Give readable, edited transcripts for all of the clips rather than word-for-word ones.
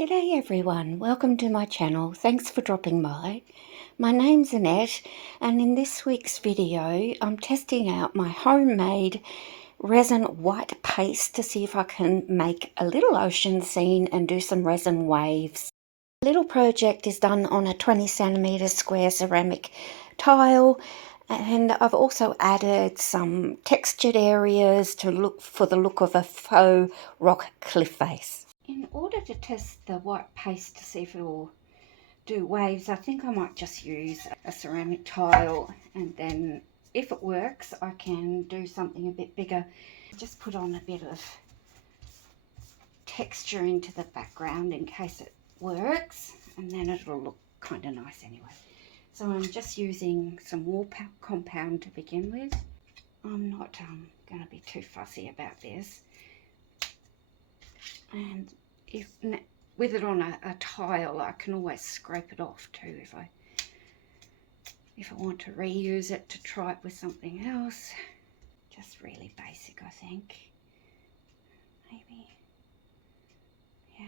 G'day everyone, welcome to my channel. Thanks for dropping by. My name's Annette and in this week's video I'm testing out my homemade resin white paste to see if I can make a little ocean scene and do some resin waves. The little project is done on a 20 centimeter square ceramic tile, and I've also added some textured areas to look for the look of a faux rock cliff face. In order to test the white paste to see if it will do waves, I think I might just use a ceramic tile, and then if it works I can do something a bit bigger. Just put on a bit of texture into the background in case it works, and then it'll look kind of nice anyway. So I'm just using some wall compound to begin with. I'm not going to be too fussy about this. And with it on a tile, I can always scrape it off too if I want to reuse it to try it with something else. Just really basic, I think. Maybe, yeah.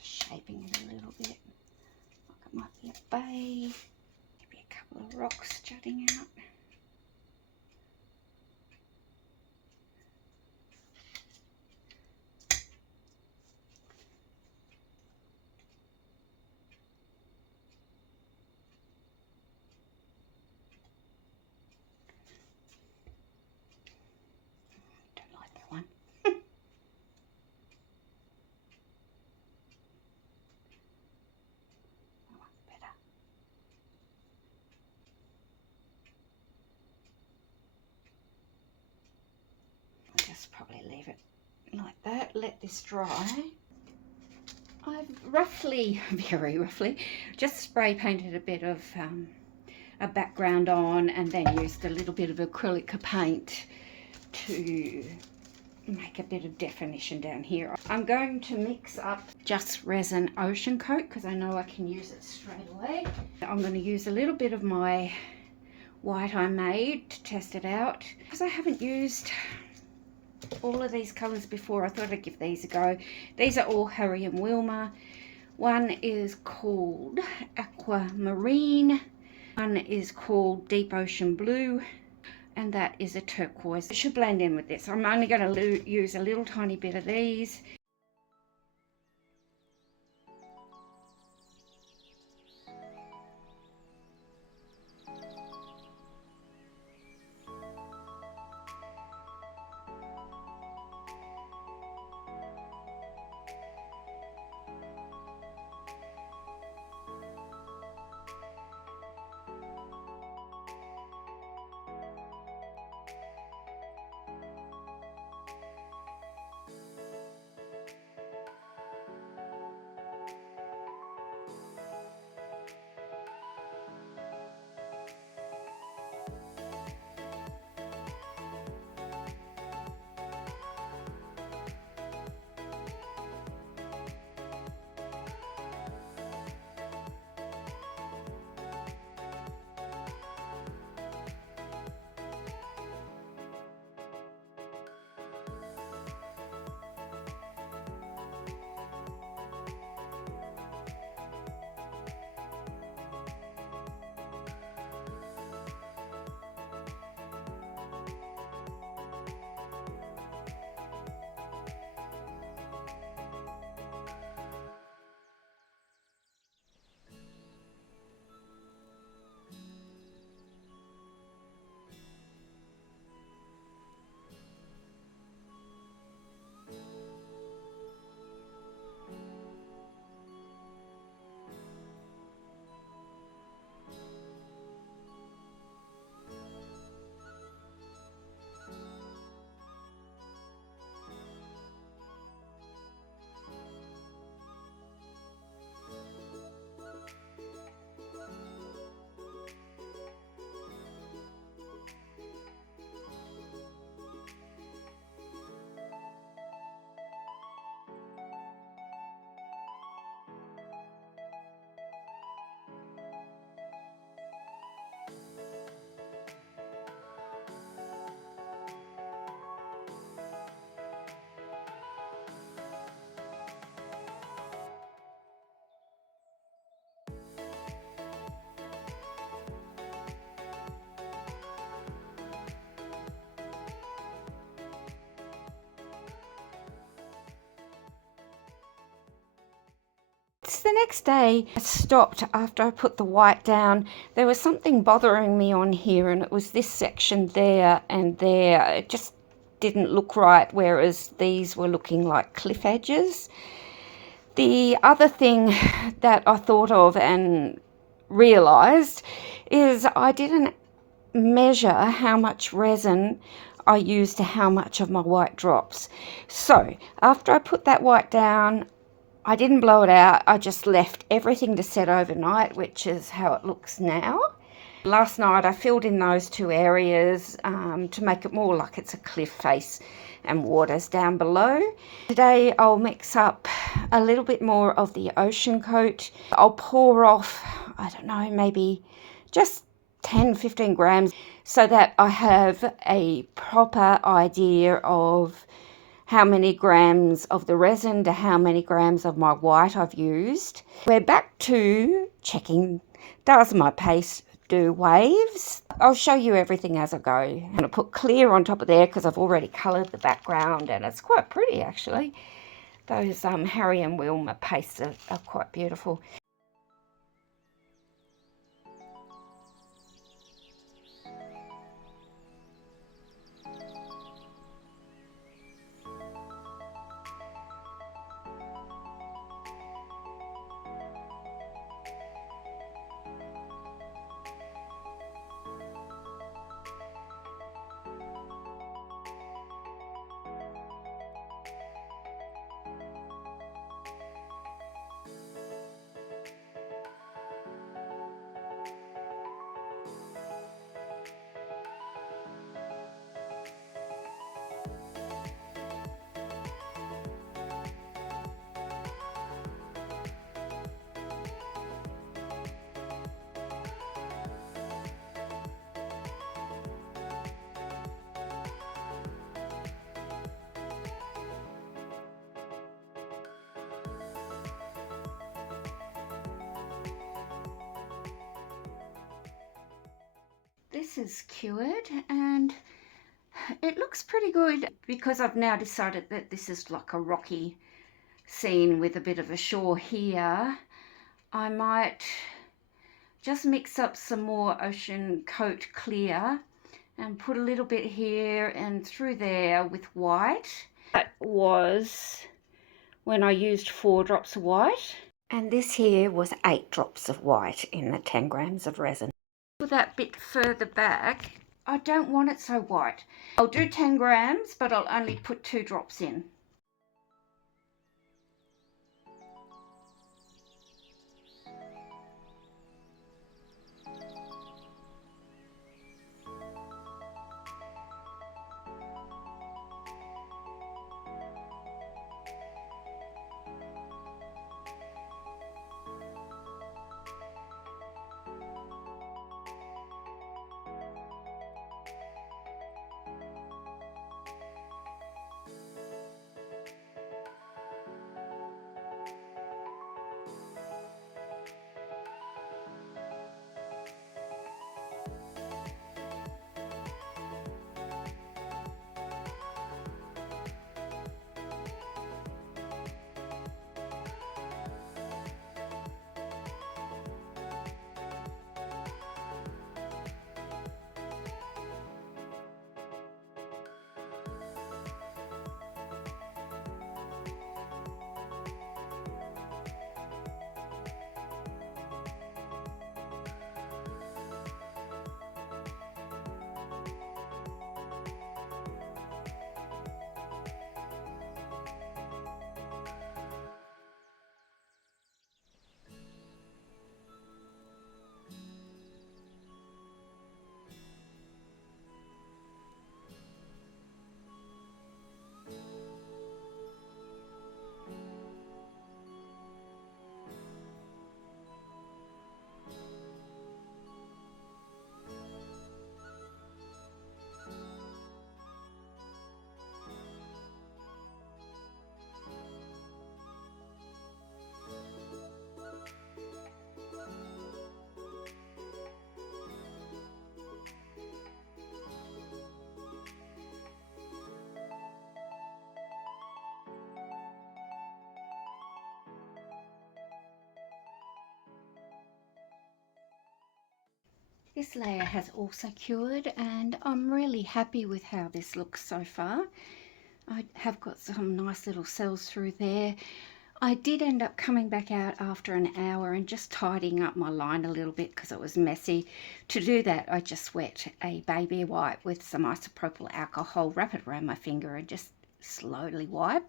Just shaping it a little bit, like it might be a bay. Maybe a couple of rocks jutting out. Don't like that one. That one's better. I'll just probably leave it like that, let this dry. I've very roughly, just spray painted a bit of a background on, and then used a little bit of acrylic paint to make a bit of definition down here. I'm going to mix up Just Resin Oceancote because I know I can use it straight away. I'm going to use a little bit of my white I made to test it out. Because I haven't used all of these colours before, I thought I'd give these a go. These are all Harry and Wilma. One is called Aquamarine, one is called Deep Ocean Blue, and that is a turquoise. It should blend in with this. I'm only going to use a little tiny bit of these. the next day I stopped after I put the white down. There was something bothering me on here, and it was this section there and there. It just didn't look right, whereas these were looking like cliff edges. The other thing that I thought of and realised is I didn't measure how much resin I used to how much of my white drops. So after I put that white down, I didn't blow it out. I just left everything to set overnight, which is how it looks now. Last night I filled in those two areas to make it more like it's a cliff face and water's down below. Today I'll mix up a little bit more of the Oceancote. I'll pour off, I don't know, maybe just 10-15 grams so that I have a proper idea of how many grams of the resin to how many grams of my white I've used. We're back to checking, does my paste do waves? I'll show you everything as I go. I'm going to put clear on top of there because I've already coloured the background, and it's quite pretty actually. Those Harry and Wilma pastes are quite beautiful. This is cured and it looks pretty good because I've now decided that this is like a rocky scene with a bit of a shore here. I might just mix up some more Oceancote clear and put a little bit here and through there with white. That was when I used 4 drops of white, and this here was 8 drops of white in the 10 grams of resin. For that bit further back, I don't want it so white. I'll do 10 grams, but I'll only put 2 drops in. This layer has also cured, and I'm really happy with how this looks so far. I have got some nice little cells through there. I did end up coming back out after an hour and just tidying up my line a little bit because it was messy. To do that, I just wet a baby wipe with some isopropyl alcohol, wrap it around my finger and just slowly wipe.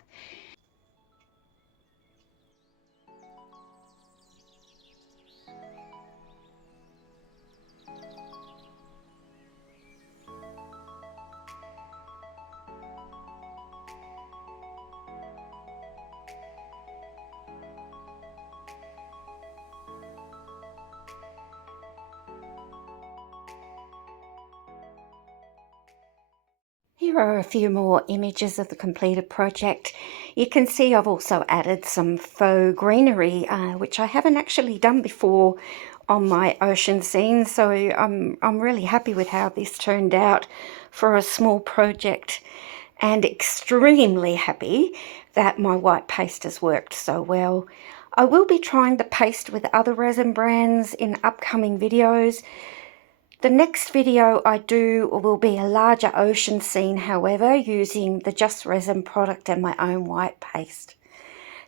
Here are a few more images of the completed project. You can see I've also added some faux greenery, which I haven't actually done before on my ocean scene, so I'm really happy with how this turned out for a small project, and extremely happy that my white paste has worked so well. I will be trying the paste with other resin brands in upcoming videos. The next video I do will be a larger ocean scene, however, using the Just Resin product and my own white paste.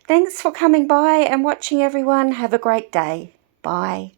Thanks for coming by and watching, everyone. Have a great day. Bye.